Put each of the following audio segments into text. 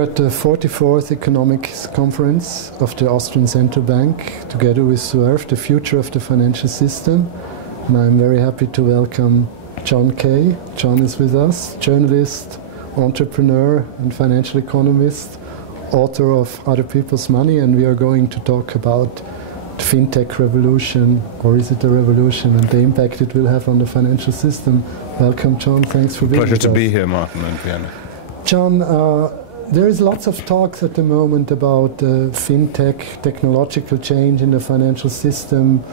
are at the 44th Economics Conference of the Austrian Central Bank, together with SUERF, the future of the financial system. And I'm very happy to welcome John Kay. John is with us, journalist, entrepreneur and financial economist, author of Other People's Money, and we are going to talk about the fintech revolution, or is it a revolution, and the impact it will have on the financial system. Welcome, John. Thanks for being with us. Pleasure to be here, Martin and Vienna. John, there is lots of talks at the moment about fintech, technological change in the financial system.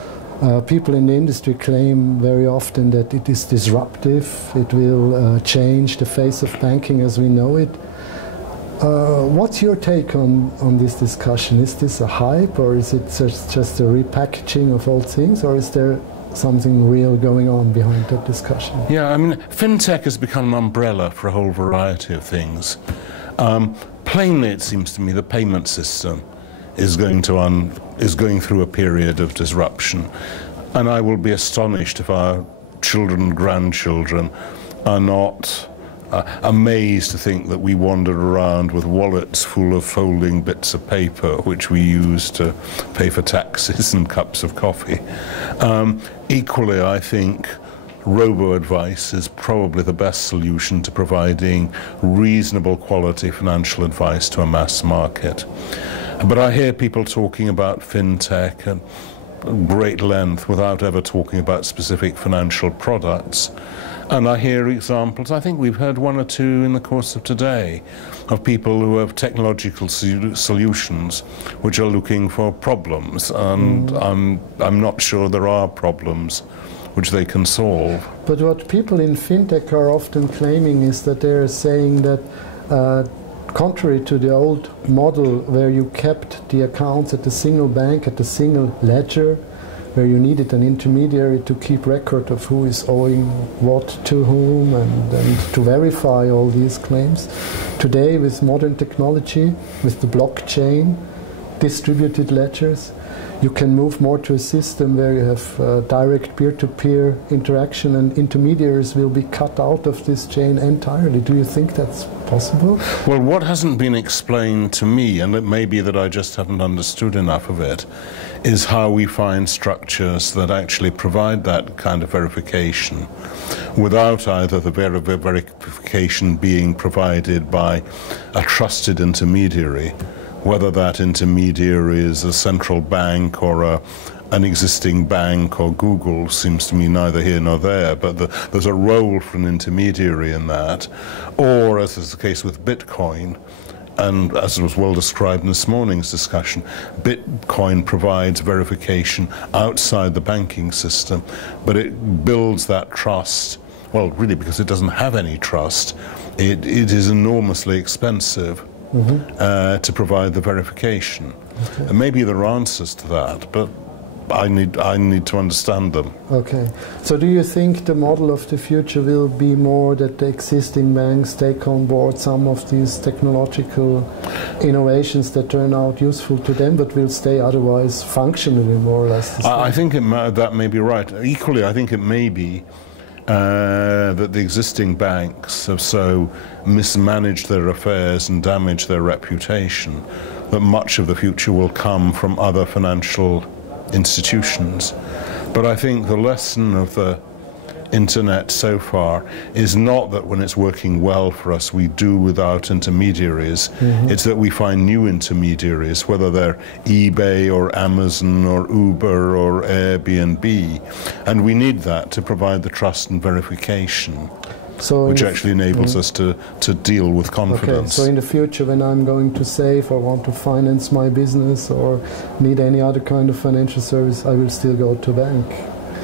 People in the industry claim very often that it is disruptive, it will change the face of banking as we know it. What's your take on this discussion? Is this a hype, or is it just a repackaging of old things, or is there something real going on behind that discussion? Yeah, I mean, fintech has become an umbrella for a whole variety of things. Plainly, it seems to me the payment system is going through a period of disruption, and I will be astonished if our children and grandchildren are not amazed to think that we wandered around with wallets full of folding bits of paper which we use to pay for taxis and cups of coffee. Equally, I think robo-advice is probably the best solution to providing reasonable quality financial advice to a mass market. But I hear people talking about fintech at great length without ever talking about specific financial products. And I hear examples, I think we've heard one or two in the course of today, of people who have technological solutions which are looking for problems. And I'm not sure there are problems which they can solve. But what people in fintech are often claiming is that they're saying that contrary to the old model where you kept the accounts at a single bank, at a single ledger, where you needed an intermediary to keep record of who is owing what to whom and to verify all these claims. Today, with modern technology, with the blockchain, distributed ledgers, you can move more to a system where you have direct peer-to-peer interaction, and intermediaries will be cut out of this chain entirely. Do you think that's possible? Well, what hasn't been explained to me, and it may be that I just haven't understood enough of it, is how we find structures that actually provide that kind of verification without either the verification being provided by a trusted intermediary, whether that intermediary is a central bank or an existing bank or Google, seems to me neither here nor there, but there's a role for an intermediary in that. Or, as is the case with Bitcoin, and as was well described in this morning's discussion, Bitcoin provides verification outside the banking system, but it builds that trust. Well, really, because it doesn't have any trust, it is enormously expensive to provide the verification. Okay. And maybe there are answers to that, but I need to understand them. Okay. So do you think the model of the future will be more that the existing banks take on board some of these technological innovations that turn out useful to them, but will stay otherwise functionally more or less the same? I think that may be right. Equally, I think it may be that the existing banks have so mismanaged their affairs and damaged their reputation that much of the future will come from other financial institutions. But I think the lesson of the internet so far is not that when it's working well for us we do without intermediaries. It's that we find new intermediaries, whether they're eBay or Amazon or Uber or Airbnb, and we need that to provide the trust and verification, which actually enables us to deal with confidence. Okay, so in the future, when I'm going to save or want to finance my business or need any other kind of financial service, I will still go to a bank.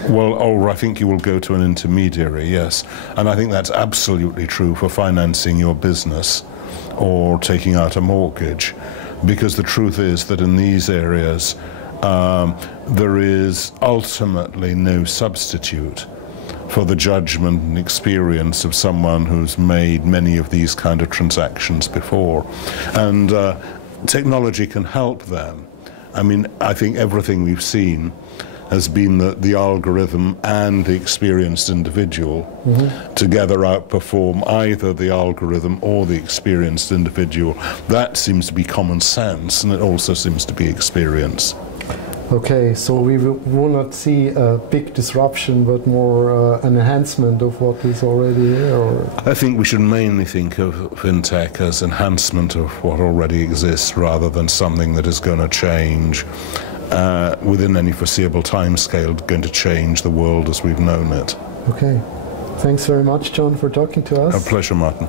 Well, I think you will go to an intermediary, yes. And I think that's absolutely true for financing your business or taking out a mortgage. Because the truth is that in these areas, there is ultimately no substitute for the judgment and experience of someone who's made many of these kind of transactions before. And technology can help them. I mean, I think everything we've seen has been that the algorithm and the experienced individual together outperform either the algorithm or the experienced individual. That seems to be common sense, and it also seems to be experience. Okay, so we will not see a big disruption, but more an enhancement of what is already here? Or? I think we should mainly think of fintech as enhancement of what already exists, rather than something that is going to change within any foreseeable timescale, going to change the world as we've known it. Okay. Thanks very much, John, for talking to us. A pleasure, Martin.